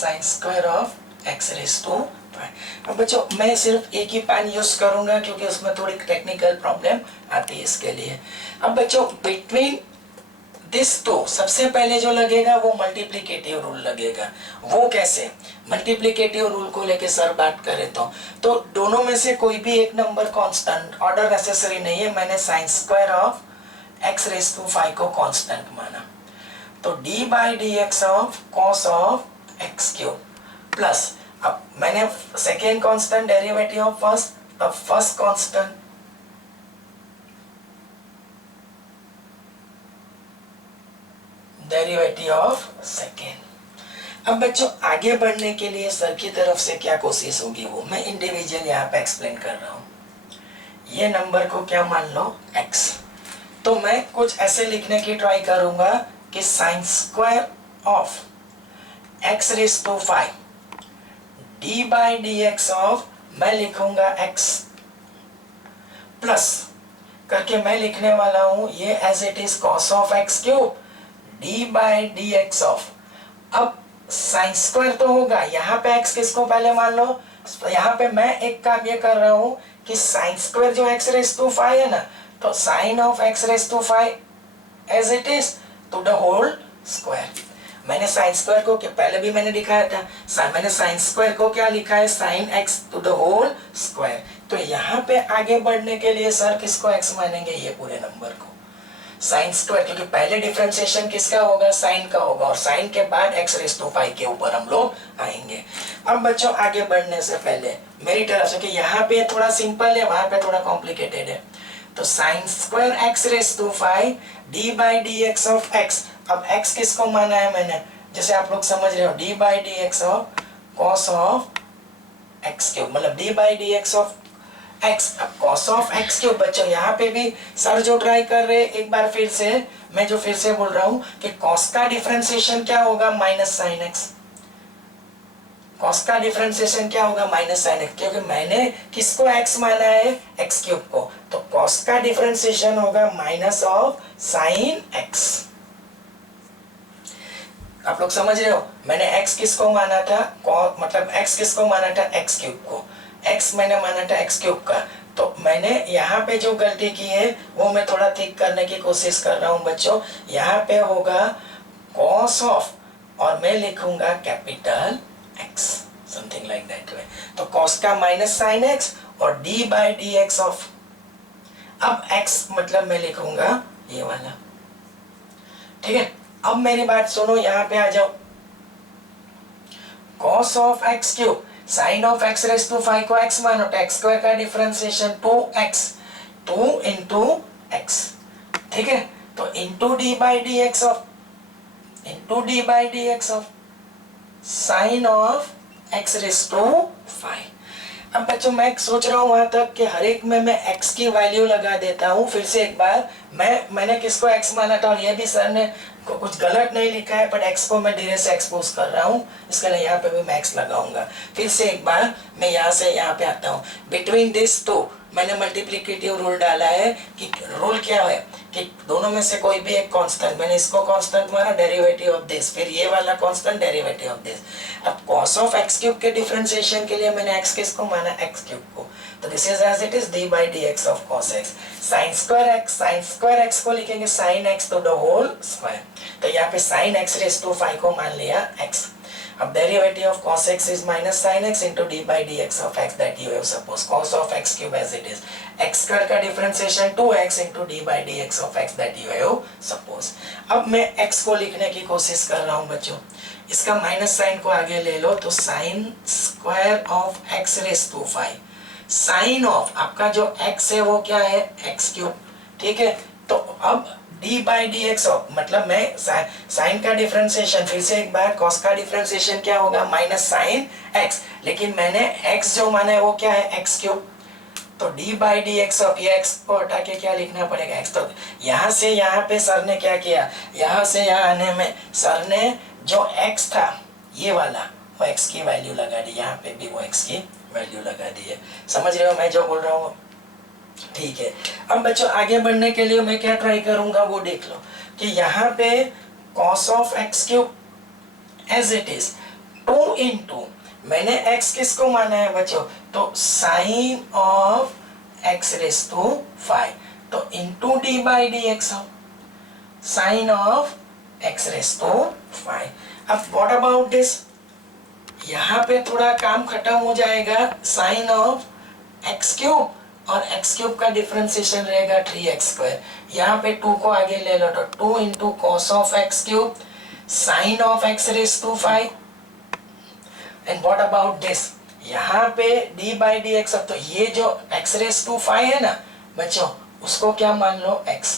Sign square of x raise to 5। अब बच्चों मैं सिर्फ एक ही पेन यूज करूंगा क्योंकि उसमें थोड़ी टेक्निकल प्रॉब्लम आती है इसके लिए। अब बच्चों बिटवीन दिस टू सबसे पहले जो लगेगा वो मल्टीप्लिकेटिव रूल लगेगा। वो कैसे? मल्टीप्लिकेटिव रूल को लेके सर बात करें तो दोनों में से कोई भी एक नंबर कांस्टेंट, ऑर्डर नेसेसरी नहीं है, मैंने sine square of x raise to 5 को कांस्टेंट माना। तो d by D x of cos of x cube plus, अब मैंने second constant derivative of first, अब first constant derivative of second. अब बच्चों आगे बढ़ने के लिए सर की तरफ से क्या कोशिश होगी वो मैं इंडिविजुअल यहाँ पे एक्सप्लेन कर रहा हूँ। ये नंबर को क्या मान लो x, तो मैं कुछ ऐसे लिखने की ट्राई करूंगा कि sine square of x raise to 5 d by D x of, मैं लिखूंगा x प्लस करके मैं लिखने वाला हूं ये as it is cos of x cube d by D x of. अब साइन स्क्वायर तो होगा, यहाँ पे x किसको पहले मान लो, यहाँ पे मैं एक काम ये कर रहा हूँ कि साइन स्क्वायर जो x रेज टू 5 है ना, तो sine of x raise to 5 as it is to the whole square. मैंने साइन स्क्वायर को पहले भी मैंने दिखाया था, मैंने साइन स्क्वायर को क्या लिखा है, sine x to the whole square. तो यहाँ पे आगे बढ़ने के लिए सर किसको x मानेंगे, ये पूरे नंबर को साइन स्क्वायर, क्योंकि पहले डिफरेंशिएशन किसका होगा, साइन का होगा, और साइन के बाद x रेज टू 5 के ऊपर हम लोग आएंगे। अब बच्चों आगे बढ़ने से पहले मेरी तरफ से कि यहाँ पे थोड़ा सिंपल है, वहां पे थोड़ा कॉम्प्लिकेटेड है, तो sine square X raise to 5 D by D x of X. अब x किसको माना है मैंने, जैसे आप लोग समझ रहे हो, d by D x of cos of x cube, मतलब d by D x of x। अब कॉस ऑफ एक्स क्यूब बच्चों यहाँ पे भी सर जो ट्राई कर रहे हैं, एक बार फिर से मैं जो फिर से बोल रहा हूँ कि कॉस का डिफरेंशिएशन क्या होगा, माइनस साइन एक्स। कॉस का डिफरेंशिएशन क्या होगा, माइनस साइन एक्स, क्योंकि मैंने किसको x माना है, एक्स क्यूब को, तो कॉस का डिफरेंशिएशन होगा माइनस ऑफ साइन एक्स। आप लोग समझ रहे हो, मैंने x किसको माना था, मतलब x किसको माना था, एक्स क्यूब को, x मैंने माना था एक्स क्यूब का। तो मैंने यहाँ पे जो गलती की है वो मैं थोड़ा ठीक करने की कोशिश कर रहा हूँ बच्चों। यहाँ पे होगा cos ऑफ, और मैं लिखूंगा capital x, something like that way. तो cos का माइनस साइन x और d by D x of, अब x मतलब मैं लिखूंगा ये वाला, ठीक है। अब मेरी बात सुनो, यहाँ पे आ जाओ, cos of x cube, sine of x raise to 5 को x मानो, तो x स्क्वायर का डिफरेंशिएशन 2x, 2 इंटू x, ठीक है। तो into d by D x of, into d by D x of sine of x raise to 5। अब बच्चों मैं सोच रहा हूँ वहां तक कि हर एक में मैं x की वैल्यू लगा देता हूँ। फिर से एक बार मैंने किसको x माना था, और ये भी सर ने कुछ गलत नहीं लिखा है, पर x को मैं धीरे से एक्सपोज कर रहा हूँ, इसके लिए यहाँ पे भी मैं x लगाऊंगा। फिर से एक बार मैं यहाँ से यहाँ पे आता हूँ, बिटवीन दिस टू मैंने मल्टीप्लिकेटिव रूल डाला है कि रूल क्या है कि दोनों में से कोई भी एक कांस्टेंट, मैंने इसको कांस्टेंट माना, डेरिवेटिव ऑफ दिस, फिर ये वाला कांस्टेंट डेरिवेटिव ऑफ दिस। अब cos ऑफ एक्स क्यूब के डिफरेंशिएशन के लिए मैंने x किसको माना, एक्स क्यूब को, तो this is as it is d by D x of cos x। Sine square x को लिखेंगे sine x to the whole square, तो यहाँ पे साइन x रेज टू 5 को मान लिया x। अब derivative of cos x is minus sin x into d by dx of x that you have supposed cos of x cube as it is, x square का differentiation 2x into d by dx of x that you have supposed। अब मैं x को लिखने की कोशिश कर रहा हूँ बच्चों, इसका माइनस साइन को आगे ले लो, तो sine square of x raise to 5, sine of आपका जो x है वो क्या है, x क्यूब, ठीक है। तो अब d by D x of, मतलब मैं साइन का डिफरेंशिएशन, फिर से एक बार cos का डिफरेंशिएशन क्या होगा, माइनस साइन x, लेकिन मैंने x जो माना है वो क्या है, x क्यूब, तो d by D x of, ये x को हटा के क्या लिखना पड़ेगा, x। तो यहाँ से यहाँ पे सर ने क्या किया, यहाँ से यहाँ आने में सर ने जो x था ये वाला, वो x की वैल्यू लगा दी, यहाँ पे भी वो x की वैल्यू लगा दी है। समझ रहे हो मैं जो बोल रहा हूँ, ठीक है। अब बच्चों आगे बढ़ने के लिए मैं क्या ट्राई करूंगा वो देख लो कि यहाँ पे cos of x cube as it is 2 into, मैंने x किसको माना है बच्चों, तो sine of x raise to 5, तो into D by D x of sine of x raise to 5। अब व्हाट अबाउट दिस, यहाँ पे थोड़ा काम खत्म हो जाएगा, साइन ऑफ एक्स क्यूब और एक्स क्यूब का डिफरेंशिएशन रहेगा 3x²। यहाँ पे 2 को आगे ले लो तो 2 into cos of x cube sine of X raise to 5। And what about this, यहाँ पे d बाई डी एक्स, तो ये जो x रेस टू 5 है ना बच्चों, उसको क्या मान लो x,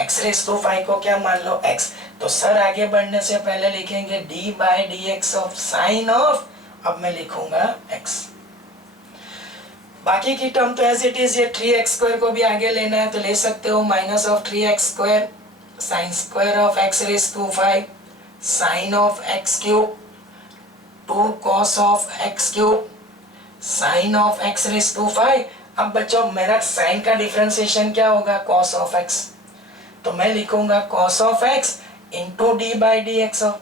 x रेस टू 5 को क्या मान लो x। तो सर आगे बढ़ने से पहले लिखेंगे d by D x of sine of, अब मैं लिखूंगा x। बाकी की टर्म तो एज इट इज, ये 3x² को भी आगे लेना है तो ले सकते हो, minus of 3x² sine square of x raise to 5 sine of x cube 2 cos of x cube sine of x raise to 5। अब बच्चों मेरा साइन का डिफरेंशिएशन क्या होगा, cos ऑफ x, तो मैं लिखूंगा cos of x into D by D x of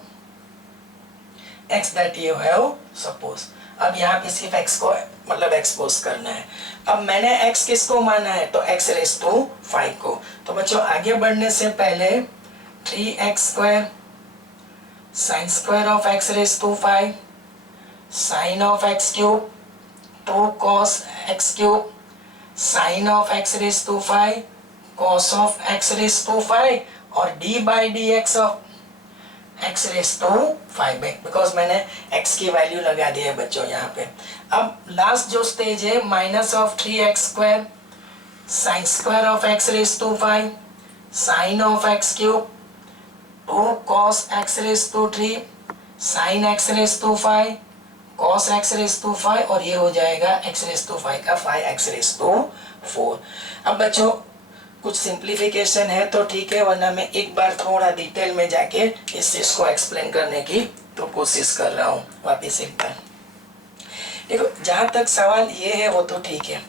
x that you have suppose. अब यहाँ पे सिर्फ x को मतलब एक्सपोज करना है। अब मैंने x किसको माना है, तो x रेस टू 5 को। तो बच्चों आगे बढ़ने से पहले 3x² sine square of x raise to 5 sine of x cube 2 cos x cube sine of x raise to 5 cos of x raise to 5 और d by D x of x raise to 5 because मैंने x की value लगा दी है बच्चों यहाँ पे। अब लास्ट जो स्टेज है minus of 3x² sine square of x raise to 5 sine of x cube 2 cos x raise to 3 sine x raise to 5 cos x raise to 5 और ये हो जाएगा x रेस टू 5 का 5x रेस टू 4। अब बच्चों कुछ simplification है तो ठीक है, वरना मैं एक बार थोड़ा डिटेल में जाके इस चीज को एक्सप्लेन करने की तो कोशिश कर रहा हूँ वापिस एक बार। देखो जहां तक सवाल ये है वो तो ठीक है,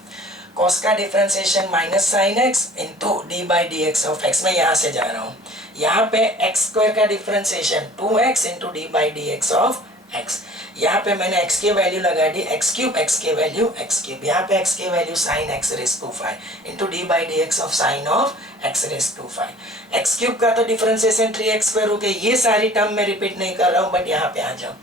cos का differentiation minus sine x into D by D x of x, मैं यहाँ से जा रहा हूँ। यहाँ पे x² का differentiation 2x into D by D x of x, यहाँ पे मैंने x की वैल्यू लगा दी x क्यूब, x की वैल्यू x क्यूब, यहाँ पे x की value sine x raise to 5 into D by D x of sine of x raise to 5। x cube का तो डिफरेंशिएशन 3x² हो गया, ये सारी टर्म मैं रिपीट नहीं कर रहा हूँ, बट यहाँ पे आ जाओ।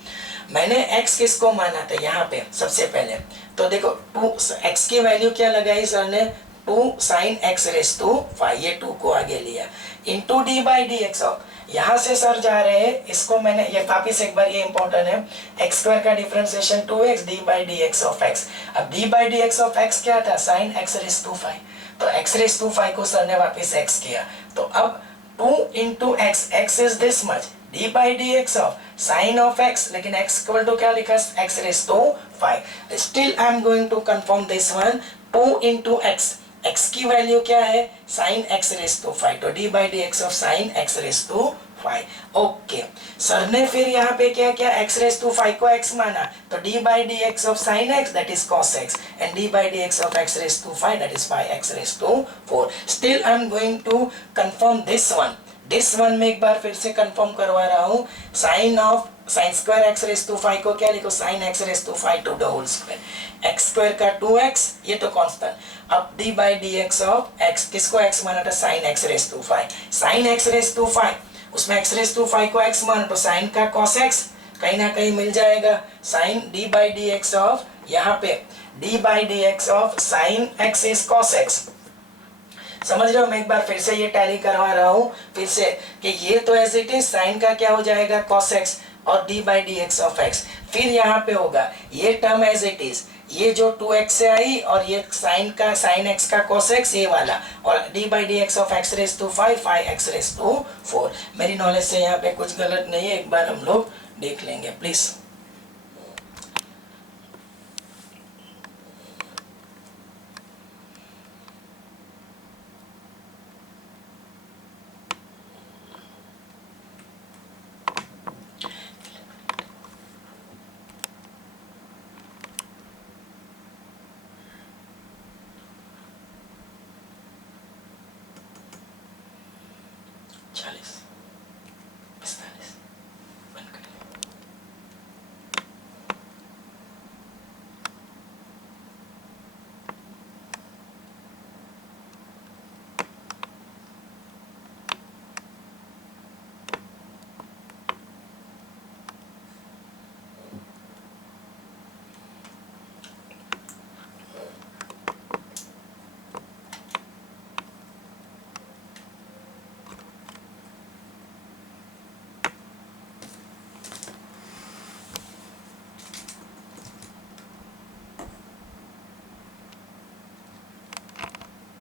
मैंने x किसको माना था यहाँ पे सबसे पहले, तो देखो 2 x की वैल्यू क्या लगाई सर ने, 2 साइन x रेस टू 5, ये 2 को आगे लिया into D by D x of, यहाँ से सर जा रहे हैं इसको मैंने ये वापिस एक बार, ये इंपॉर्टेंट है, x² का differentiation 2x D by D x of x। अब D by D x of x क्या था, साइन x रेस टू 5, तो x रेस टू 5 को सर ने वापिस x किया, तो अब 2 into x, x is this much, D by D x of sine of x, लेकिन x इक्वल टू क्या लिखा, x raise to 5। Still I am going to confirm this one, 2 into x, x की value क्या है, sine x raise to 5, तो D by D x of sine x raise to 5। Okay, sir ने फिर यहाँ पे क्या क्या, x रेस टू 5 को x माना, तो D by D x of sine x that is cos x and D by D x of x raise to 5 that is 5x raise to 4। Still I am going to confirm this one में एक बार फिर से confirm करवा रहा हूँ, sine square x raise to 5 को क्या लिखो, sine x raise to 5 to the whole square, x² का 2x ये तो कांस्टेंट, अब d by D x of x, किसको x माना था, sine x raise to 5, sine x raise to 5, उसमें x रेस टू 5 को x माना तो साइन का cos x कहीं ना कहीं मिल जाएगा, sine d by D x of, यहाँ पे d by D x of sine x is cos x। समझ रहे हो, मैं एक बार फिर से ये टैली करवा रहा हूँ फिर से कि ये तो एज इट इज साइन का क्या हो जाएगा, cos x और d by D x of x, फिर यहाँ पे होगा ये टर्म एज इट इज, ये जो 2x से आई और ये साइन x का cos x ये वाला, और d by D x of x raise to 5 5x raise to 4। मेरी नॉलेज से यहाँ पे कुछ गलत नहीं है, एक बार हम लोग देख लेंगे प्लीज। चालीस